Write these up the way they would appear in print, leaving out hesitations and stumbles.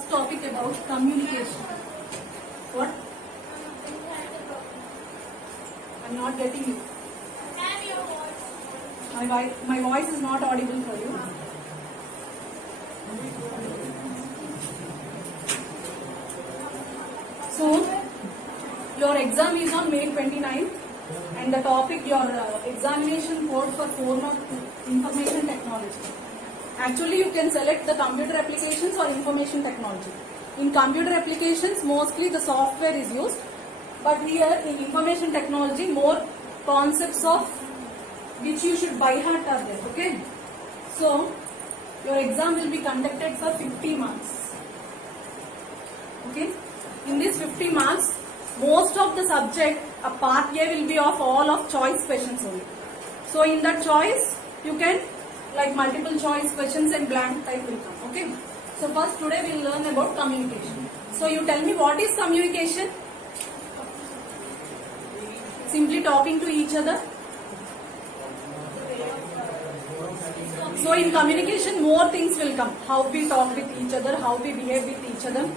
First topic about communication. What? I'm not getting you. My voice is not audible for you. So, your exam is on May 29th and the topic, your examination code for 402 information technology. Actually, you can select the computer applications or information technology. In computer applications, mostly the software is used, but here in information technology, more concepts of which you should by heart are there. Okay. So, your exam will be conducted for 50 marks. Okay. In this 50 marks, most of the subject, a part A will be of all of choice questions only. So, in that choice, you can like multiple choice questions and blank type will come. Okay. So, first today we will learn about communication. So, you tell me what is communication? Simply talking to each other. So, in communication, more things will come. How we talk with each other, how we behave with each other.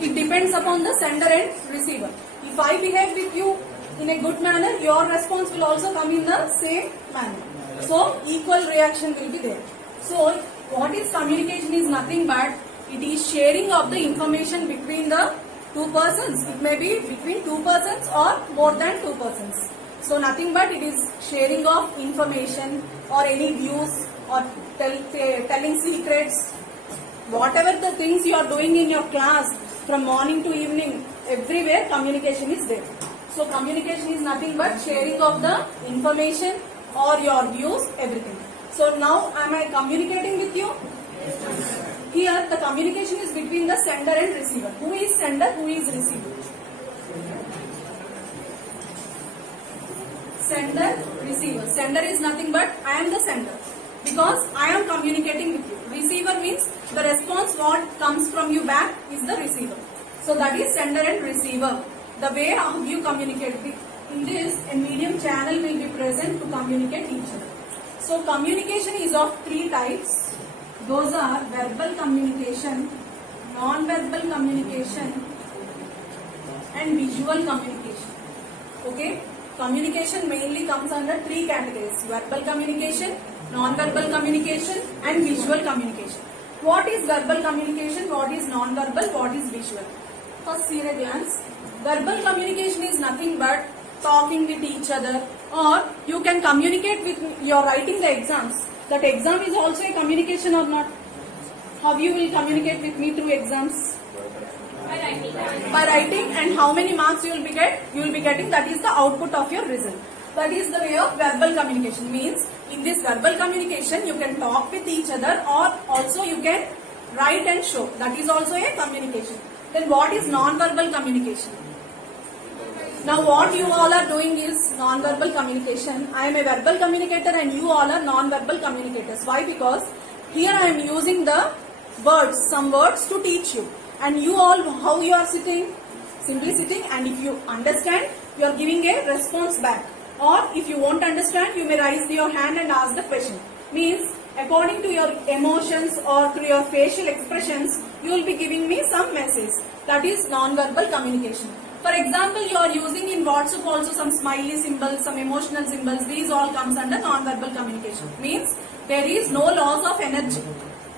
It depends upon the sender and receiver. If I behave with you in a good manner, your response will also come in the same manner. So, equal reaction will be there. So, what is communication is nothing but it is sharing of the information between the two persons. It may be between two persons or more than two persons. So, nothing but it is sharing of information or any views or telling secrets. Whatever the things you are doing in your class from morning to evening, everywhere communication is there. So, communication is nothing but sharing of the information or your views, everything. So, now am I communicating with you? Here the communication is between the sender and receiver. Who is sender? Who is receiver? Sender, receiver. Sender is nothing but I am the sender because I am communicating with you. Receiver means the response what comes from you back is the receiver. So that is sender and receiver. The way how you communicate with. In this, a medium channel will be present to communicate each other. So communication is of three types. Those are verbal communication, non-verbal communication and visual communication. Okay? Communication mainly comes under three categories. Verbal communication, non-verbal communication and visual communication. What is verbal communication? What is non-verbal? What is visual? First, see a glance. Verbal communication is nothing but talking with each other, or you can communicate with, you are writing the exams. That exam is also a communication or not? How you will communicate with me through exams? By writing, and how many marks you will be getting, that is the output of your result. That is the way of verbal communication. Means in this verbal communication you can talk with each other or also you can write and show. That is also a communication. Then what is non-verbal communication? Now what you all are doing is non-verbal communication. I am a verbal communicator and you all are non-verbal communicators. Why? Because here I am using the words, some words to teach you. And you all, how you are sitting? Simply sitting, and if you understand, you are giving a response back. Or if you won't understand, you may raise your hand and ask the question. Means according to your emotions or to your facial expressions, you will be giving me some message. That is non-verbal communication. For example, you are using in WhatsApp also some smiley symbols, some emotional symbols. These all comes under non-verbal communication. Means there is no loss of energy.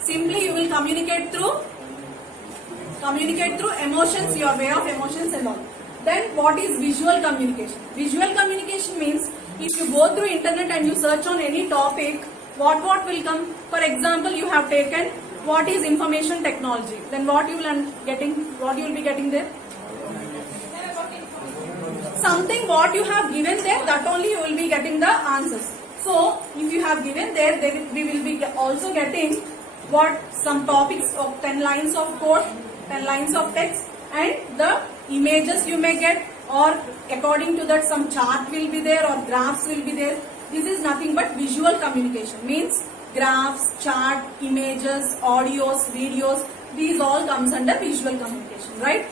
Simply you will communicate through emotions, your way of emotions and all. Then what is visual communication? Visual communication means if you go through internet and you search on any topic, what will come? For example, you have taken what is information technology. Then what you will be getting there? Something what you have given there, that only you will be getting the answers. So if you have given there, we will be also getting what some topics of 10 lines of code, 10 lines of text, and the images you may get, or according to that some chart will be there or graphs will be there. This is nothing but visual communication. Means graphs, chart, images, audios, videos, these all comes under visual communication, right?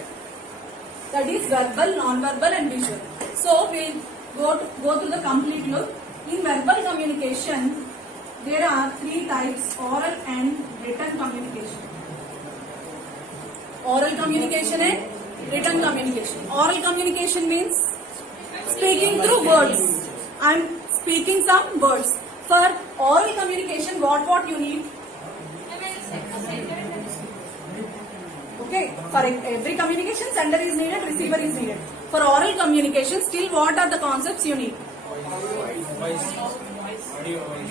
That is verbal, non-verbal and visual. So we will go through the complete look. In verbal communication, there are three types: oral and written communication. Oral communication and written communication. Oral communication means speaking through words. I am speaking some words. For oral communication, what you need? Okay, for every communication, sender is needed, receiver is needed. For oral communication, still what are the concepts you need?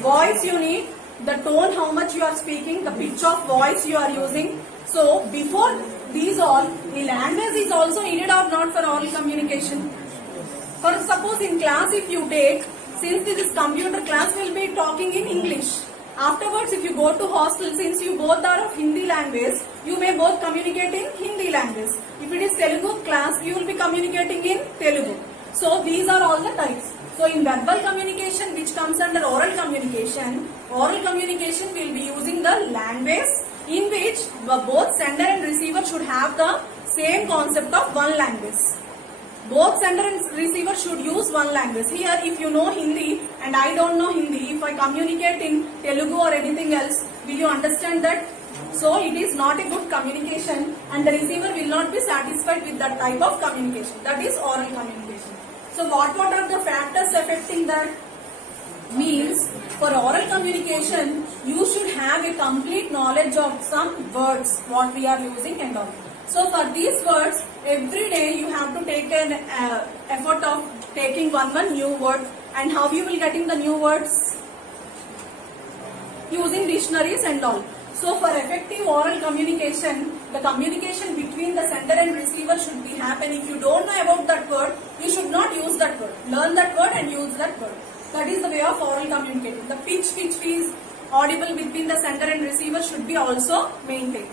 Voice you need, the tone, how much you are speaking, the pitch of voice you are using. So before these all, the language is also needed or not for oral communication. For suppose in class if you take, since this is computer class, will be talking in English. Afterwards, if you go to hostel, since you both are of Hindi language, you may both communicate in Hindi language. If it is Telugu class, you will be communicating in Telugu. So these are all the types. So in verbal communication, which comes under oral communication will be using the language in which both sender and receiver should have the same concept of one language. Both sender and receiver should use one language. Here, if you know Hindi and I don't know Hindi, if I communicate in Telugu or anything else, will you understand that? So it is not a good communication and the receiver will not be satisfied with that type of communication. That is oral communication. So what are the factors affecting that? Means for oral communication, you should have a complete knowledge of some words, what we are using and all. So for these words, every day you have to take an effort of taking one new word. And how you will getting the new words? Using dictionaries and all. So for effective oral communication, the communication between the sender and receiver should be happen. If you don't know about that word, you should not use that word. Learn that word and use that word. That is the way of oral communicating. The pitch which is audible between the sender and receiver should be also maintained.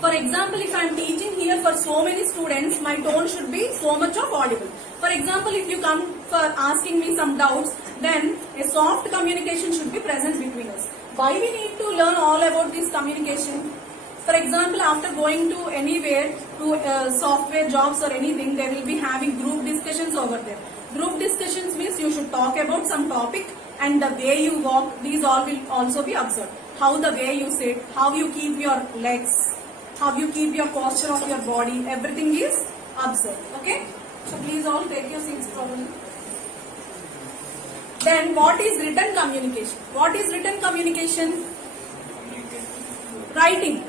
For example, if I am teaching here for so many students, my tone should be so much of audible. For example, if you come for asking me some doubts, then a soft communication should be present between us. Why we need to learn all about this communication? For example, after going to anywhere, to software jobs or anything, they will be having group discussions over there. Group discussions means you should talk about some topic and the way you walk, these all will also be observed. How the way you sit, how you keep your legs, how you keep your posture of your body, everything is observed. Okay? So please all take your seats properly. Then what is written communication? What is written communication? Writing.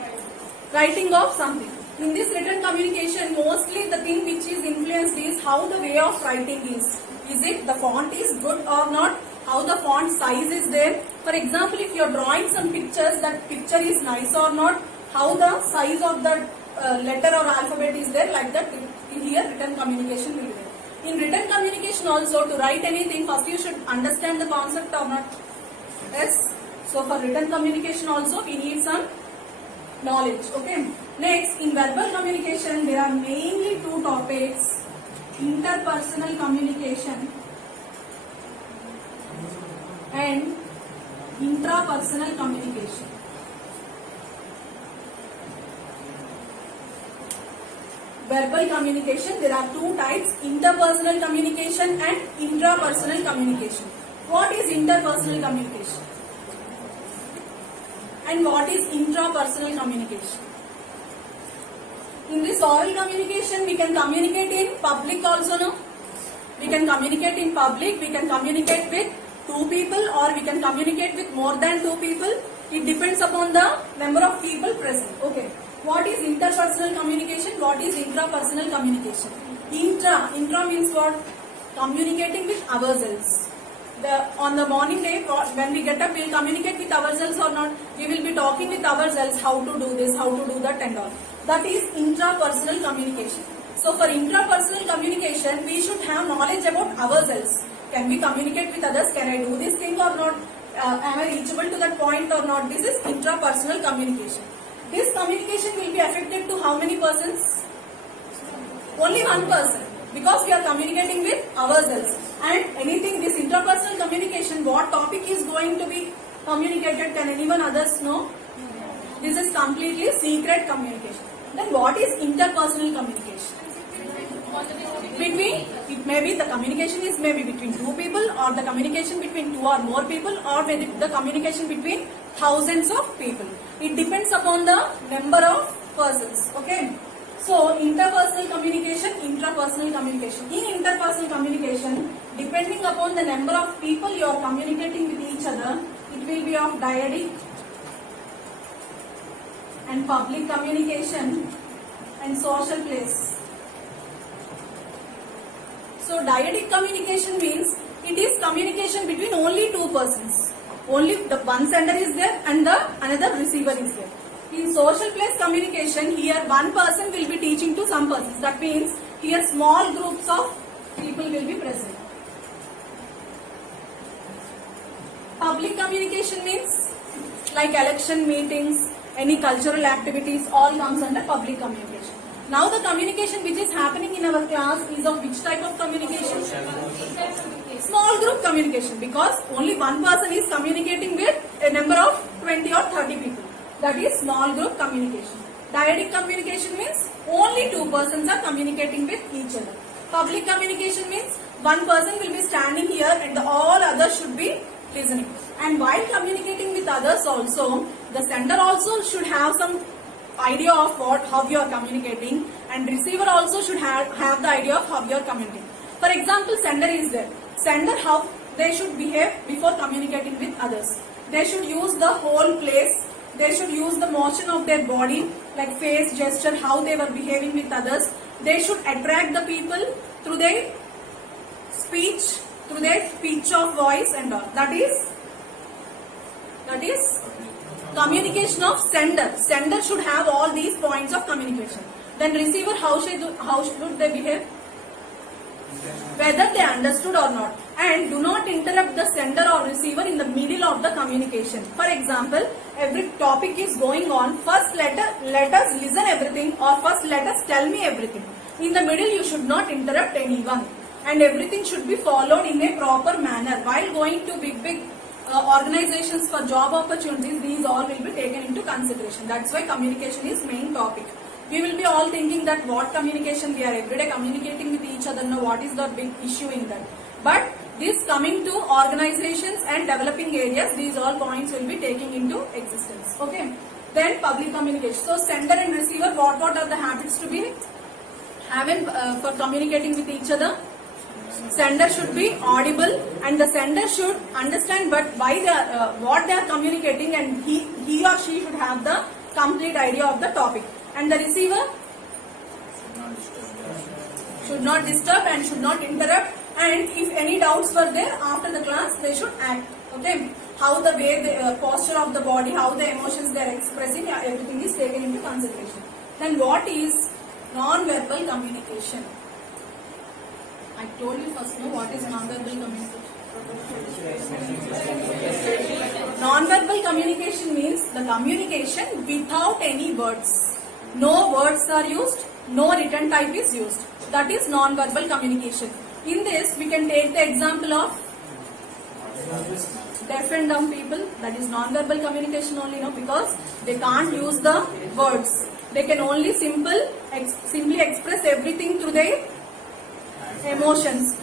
Writing of something. In this written communication, mostly the thing which is influenced is how the way of writing is. Is it the font is good or not? How the font size is there? For example, if you are drawing some pictures, that picture is nice or not? How the size of the letter or alphabet is there, like that here written communication will be there. In written communication also, to write anything, first you should understand the concept or not. Yes. So for written communication also, we need some knowledge. Okay. Next, in verbal communication, there are mainly two topics: interpersonal communication and intrapersonal communication. Verbal communication, there are two types: interpersonal communication and intrapersonal communication. What is interpersonal communication? And what is intrapersonal communication? In this oral communication, we can communicate in public also, no? We can communicate in public, we can communicate with two people, or we can communicate with more than two people. It depends upon the number of people present. Okay. What is interpersonal communication? What is intrapersonal communication? Intra means what? Communicating with ourselves. On the morning day, when we get up, we will communicate with ourselves or not? We will be talking with ourselves how to do this, how to do that and all. That is intrapersonal communication. So for intrapersonal communication, we should have knowledge about ourselves. Can we communicate with others? Can I do this thing or not? Am I reachable to that point or not? This is intrapersonal communication. This communication will be affected to how many persons? Only one person, because we are communicating with ourselves. And anything, this interpersonal communication, what topic is going to be communicated, can anyone others know? This is completely secret communication. Then what is interpersonal communication? Between, it may be the communication is maybe between two people, or the communication between two or more people, or maybe the communication between thousands of people. It depends upon the number of persons. Okay. So interpersonal communication, intrapersonal communication. In interpersonal communication, depending upon the number of people you are communicating with each other, it will be of dyadic and public communication and social place. So dyadic communication means it is communication between only two persons. Only the one sender is there and the another receiver is there. In social place communication, here one person will be teaching to some persons. That means here small groups of people will be present. Public communication means like election meetings, any cultural activities, all comes under public communication. Now the communication which is happening in our class is of which type of communication? Small group communication, because only one person is communicating with a number of 20 or 30 people. That is small group communication. Dyadic communication means only two persons are communicating with each other. Public communication means one person will be standing here and all others should be listening. And while communicating with others also, the sender also should have some idea of how you are communicating, and receiver also should have the idea of how you are communicating. For example, sender is there. Sender, how they should behave before communicating with others. They should use the whole place. They should use the motion of their body, like face, gesture, how they were behaving with others. They should attract the people through their speech, through their pitch of voice and all. That is communication of sender. Sender should have all these points of communication. Then receiver, how should they behave? Whether they understood or not. And do not interrupt the sender or receiver in the middle of the communication. For example, every topic is going on. First let us listen everything, or first let us tell me everything. In the middle you should not interrupt anyone. And everything should be followed in a proper manner. While going to big organizations for job opportunities, these all will be taken into consideration. That's why communication is main topic. We will be all thinking that what communication, we are everyday communicating with each other. Now what is the big issue in that? But this coming to organizations and developing areas, these all points will be taking into existence. Okay. Then public communication. So sender and receiver, what are the habits to be having for communicating with each other? Sender should be audible, and the sender should understand but why they are, what they are communicating, and he or she should have the complete idea of the topic. And the receiver should not disturb and should not interrupt, and if any doubts were there after the class, they should act. Okay, how the way the posture of the body, how the emotions they are expressing, everything is taken into consideration. Then what is non-verbal communication? I told you first, no, what is non-verbal communication? Non-verbal communication means the communication without any words. No words are used, no written type is used. That is non-verbal communication. In this, we can take the example of deaf and dumb people. That is non-verbal communication only, no, because they can't use the words. They can only simply express everything through their emotions,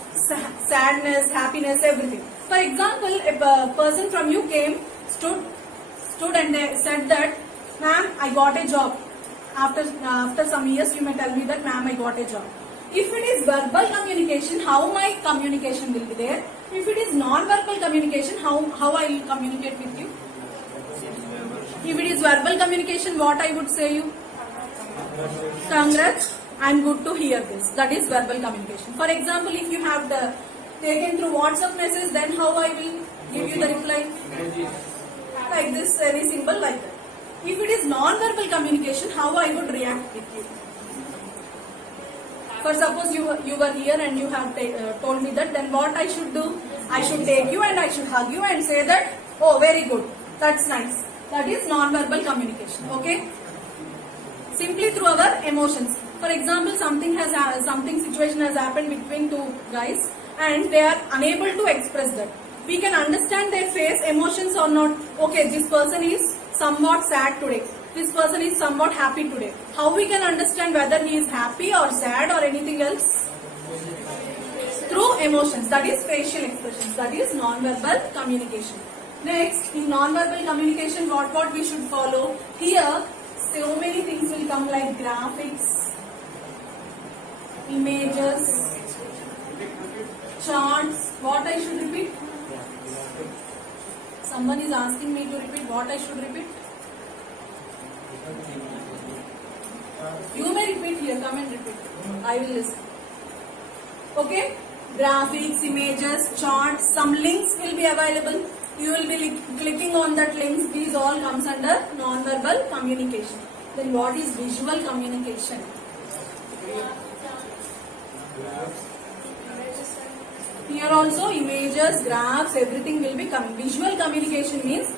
sadness, happiness, everything. For example, if a person from you came, stood and they said that, ma'am, I got a job. After some years, you may tell me that, ma'am, I got a job. If it is verbal communication, how my communication will be there? If it is non-verbal communication, how I will communicate with you? If it is verbal communication, what I would say you? Congrats, I am good to hear this. That is verbal communication. For example, if you have taken through WhatsApp message, then how I will give you the reply? Like this, any symbol like that. If it is non-verbal communication, how I would react with you? For suppose you were here and you have told me that, then what I should do? I should take you and I should hug you and say that, oh, very good, that's nice. That is non-verbal communication. Okay? Simply through our emotions. For example, something situation has happened between two guys and they are unable to express that. We can understand their face emotions or not. Okay, this person is somewhat sad today. This person is somewhat happy today. How we can understand whether he is happy or sad or anything else? Through emotions, that is facial expressions, that is non-verbal communication. Next, in non-verbal communication, what we should follow? Here, so many things will come like graphics, images, charts. What I should repeat? Someone is asking me to repeat. What I should repeat? You may repeat here. Come and repeat. I will listen. Okay? Graphics, images, charts. Some links will be available. You will be clicking on that links. These all comes under non-verbal communication. Then what is visual communication? Here also images, graphs, everything will be coming. Visual communication means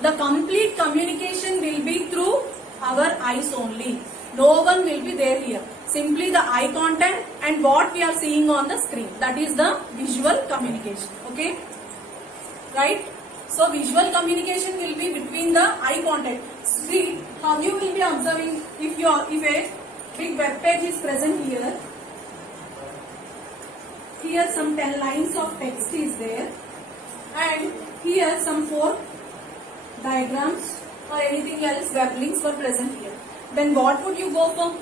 the complete communication will be through our eyes only. No one will be there here. Simply the eye contact and what we are seeing on the screen. That is the visual communication. Okay? Right? So visual communication will be between the eye contact. See how you will be observing if a big web page is present here. Here some 10 lines of text is there and here some 4 diagrams or anything else web links were present here. Then what would you go for?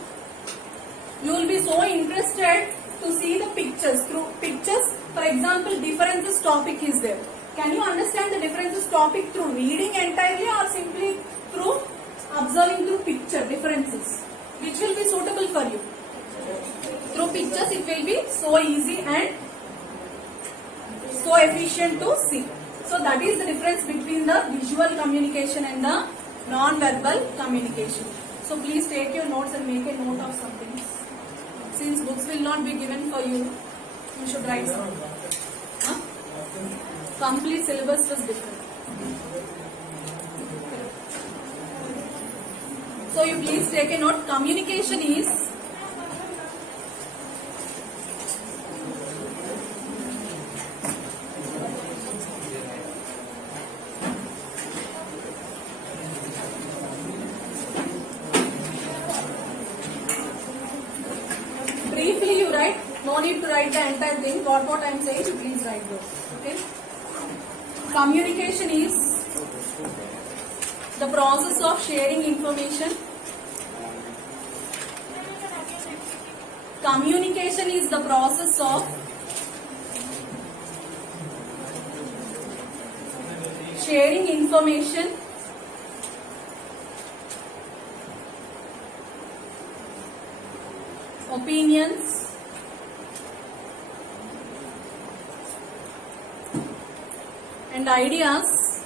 You will be so interested to see the pictures. Through pictures, for example, differences topic is there. Can you understand the differences topic through reading entirely or simply through observing through picture differences? Which will be suitable for you? Through pictures it will be so easy and so efficient to see. So that is the difference between the visual communication and the non-verbal communication. So please take your notes and make a note of something. Since books will not be given for you, you should write something. Huh? Complete syllabus was different. So you please take a note. Communication is briefly you write. No need to write the entire thing. What I am saying, you please write those. Okay. Communication is the process of sharing information. Communication is the process of sharing information, opinions, and ideas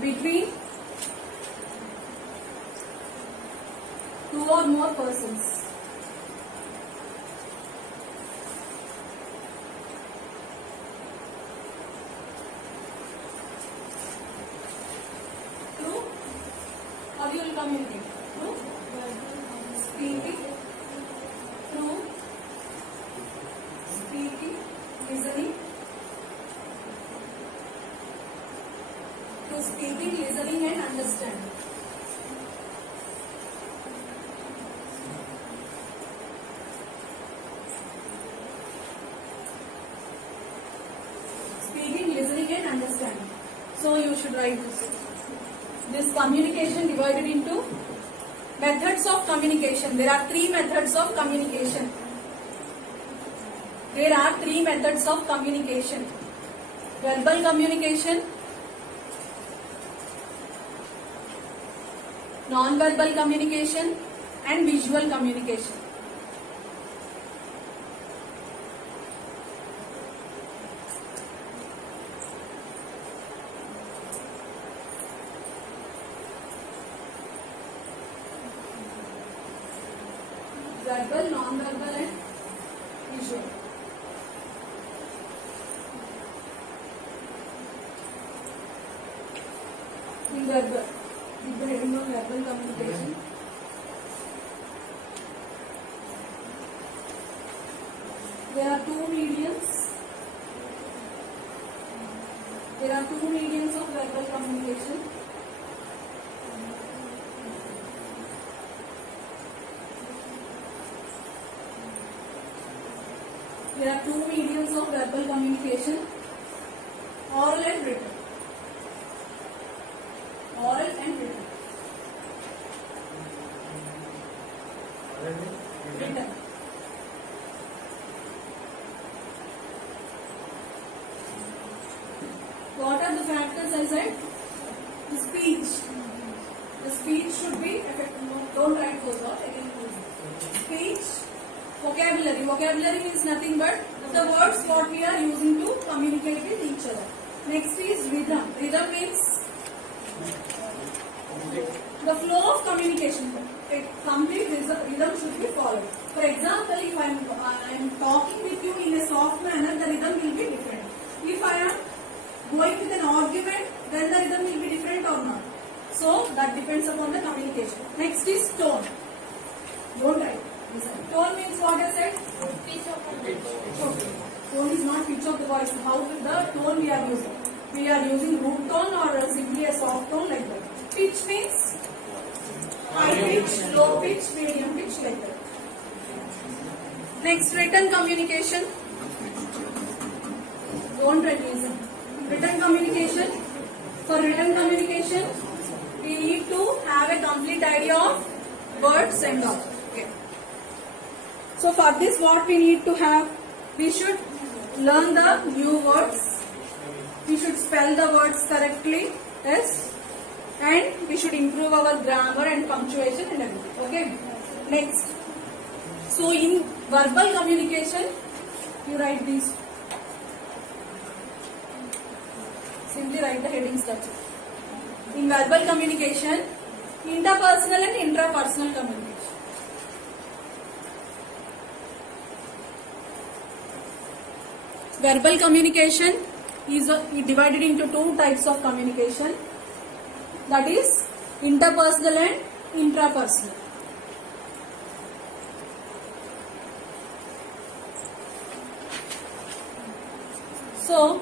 between two or more persons. Through how you will communicate? Through speaking, through speaking, listening, through speaking, listening and understanding. Speaking, listening and understanding. So you should write this. This communication divided into methods of communication. There are 3 methods of communication. There are 3 methods of communication. Verbal communication, non-verbal communication and visual communication. Verbal, non-verbal and visual. In verbal, with the heading of verbal communication. There are 2 mediums. There are 2 mediums of verbal communication. There are two mediums of verbal communication, oral and written. Oral and written. Written. What are the factors I said? The speech. The speech should be effective. Don't write those out. Again, speech. Vocabulary. Vocabulary means nothing but the words what we are using to communicate with each other. Next is rhythm. Rhythm means the flow of communication. A complete rhythm should be followed. For example, if I am talking with you in a soft manner, the rhythm will be different. If I am going with an argument, then the rhythm will be different or not. So that depends upon the communication. Next is tone. Don't write. Tone means what I said? Pitch of the voice. Okay. Tone is not pitch of the voice. How the tone we are using? We are using root tone or simply a soft tone like that. Pitch means high pitch, low pitch, medium pitch like that. Next, written communication. Don't write, listen. Written communication. For written communication, we need to have a complete idea of words and all. Okay. So for this, what we need to have, we should learn the new words. We should spell the words correctly. Yes. And we should improve our grammar and punctuation and everything. Okay. Next. So in verbal communication, you write these. Simply write the headings, that's it. In verbal communication, interpersonal and intrapersonal communication. Verbal communication is divided into two types of communication. That is interpersonal and intrapersonal. So,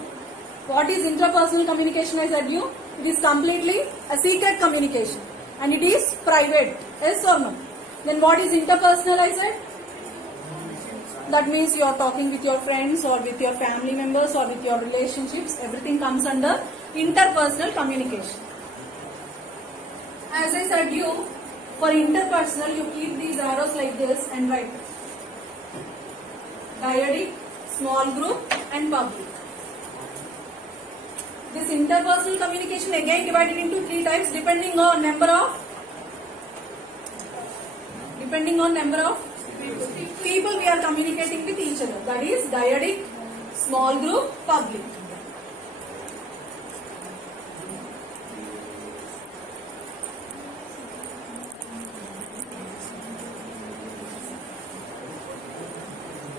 what is interpersonal communication? I said you, it is completely a secret communication and it is private. Yes or no? Then what is interpersonal? I said that means you are talking with your friends or with your family members or with your relationships. Everything comes under interpersonal communication. As I said you, for interpersonal you keep these arrows like this and write dyadic, small group and public. This interpersonal communication again divided into three types depending on number of people we are communicating with each other. That is dyadic, small group, public.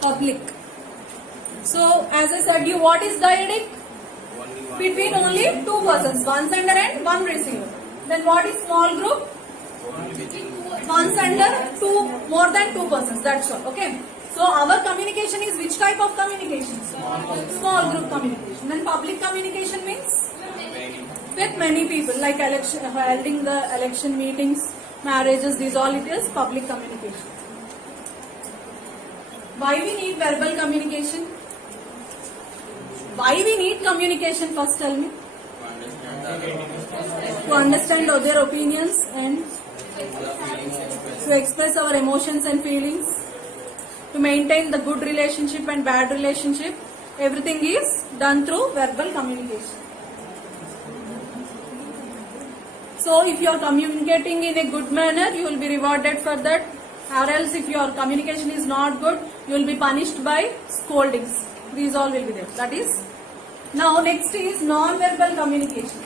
Public. So as I said you, what is dyadic? Between only two persons, one sender and one receiver. Then what is small group? One sender, more than two persons. That's all. Okay. So our communication is which type of communication? Small group communication. Then public communication means with many people, like holding the election meetings, marriages. These all it is public communication. Why we need verbal communication? Why we need communication? First tell me. To understand their opinions and to express our emotions and feelings. To maintain the good relationship and bad relationship. Everything is done through verbal communication. So if you are communicating in a good manner, you will be rewarded for that. Or else if your communication is not good, you will be punished by scoldings. These all will be there. That is. Now next is non-verbal communication.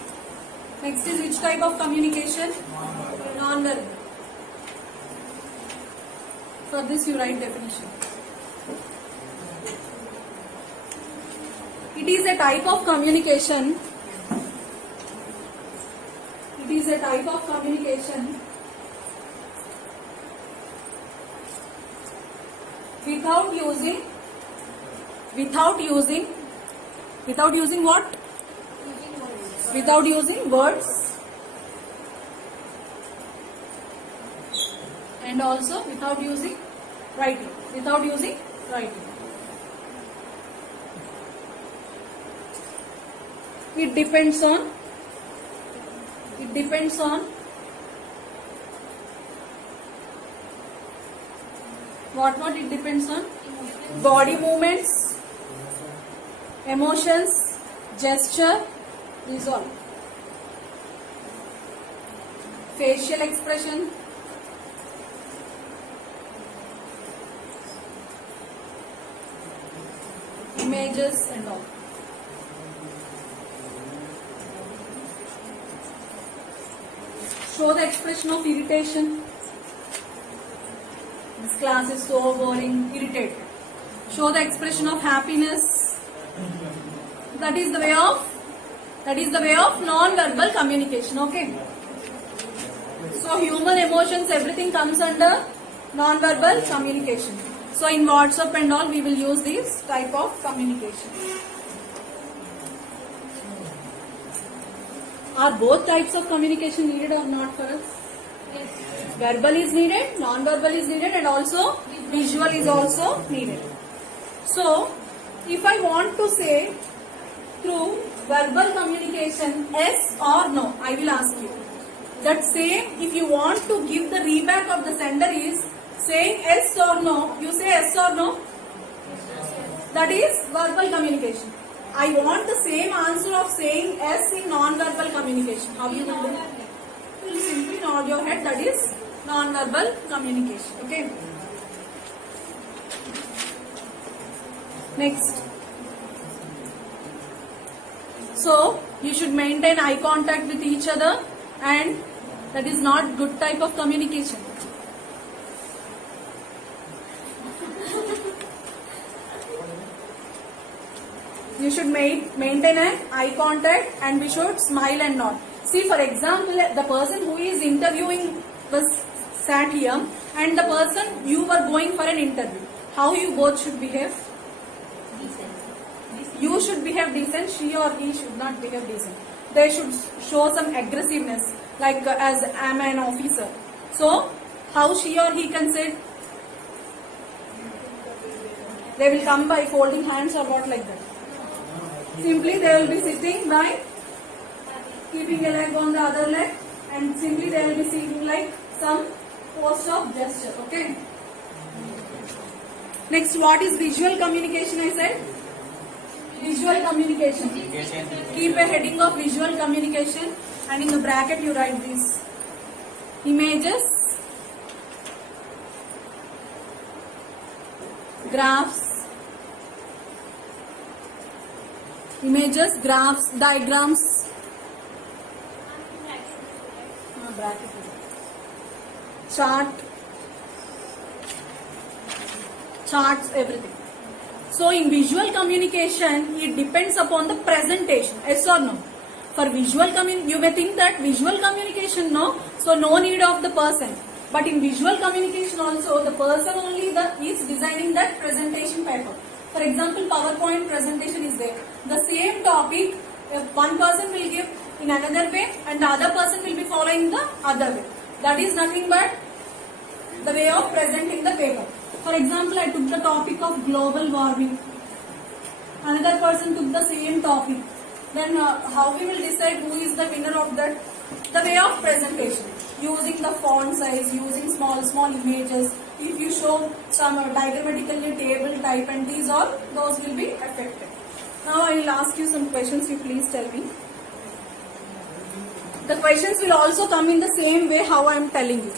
Next is which type of communication? Non-verbal. For this you write definition. It is a type of communication. It is a type of communication without using what? Without using words and also without using writing. It depends on what it depends on? Body movements, emotions, gesture, these all. Facial expression, images and all. Show the expression of irritation. This class is so boring, irritated. Show the expression of happiness. That is the way of non-verbal communication. Okay. So human emotions, everything comes under non-verbal communication. So in WhatsApp and all, we will use this type of communication. Are both types of communication needed or not for us? Yes. Verbal is needed, non-verbal is needed, and also visual is also needed. So, if I want to say through verbal communication yes or no, I will ask you. That same, if you want to give the reback of the sender is saying yes or no, you say yes or no. That is verbal communication. I want the same answer of saying yes in non-verbal communication. How you will do? You will simply nod your head. That is non-verbal communication. Okay. Next. So you should maintain eye contact with each other, and that is not good type of communication. You should maintain an eye contact, and we should smile and nod. See, for example, the person who is interviewing was sat here, and the person you were going for an interview. How you both should behave? Decent. You should behave decent. She or he should not behave decent. They should show some aggressiveness, like as I am an officer. So, how she or he can say? They will come by folding hands or what like that. Simply they will be sitting by keeping a leg on the other leg, and simply they will be sitting like some post of gesture. Okay. Next, what is visual communication? I said visual communication. Keep a heading of visual communication, and in the bracket you write these images, graphs, diagrams, charts, everything. So in visual communication, it depends upon the presentation, yes or no. For visual you may think that visual communication, no, so no need of the person. But in visual communication also, the person only is designing that presentation paper. For example, PowerPoint presentation is there. The same topic, one person will give in another way, and the other person will be following the other way. That is nothing but the way of presenting the paper. For example, I took the topic of global warming. Another person took the same topic. Then how we will decide who is the winner of that? The way of presentation. Using the font size, using small images. If you show some diagrammatically table type, and these all, those will be affected. Now I will ask you some questions. You please tell me. The questions will also come in the same way how I am telling you.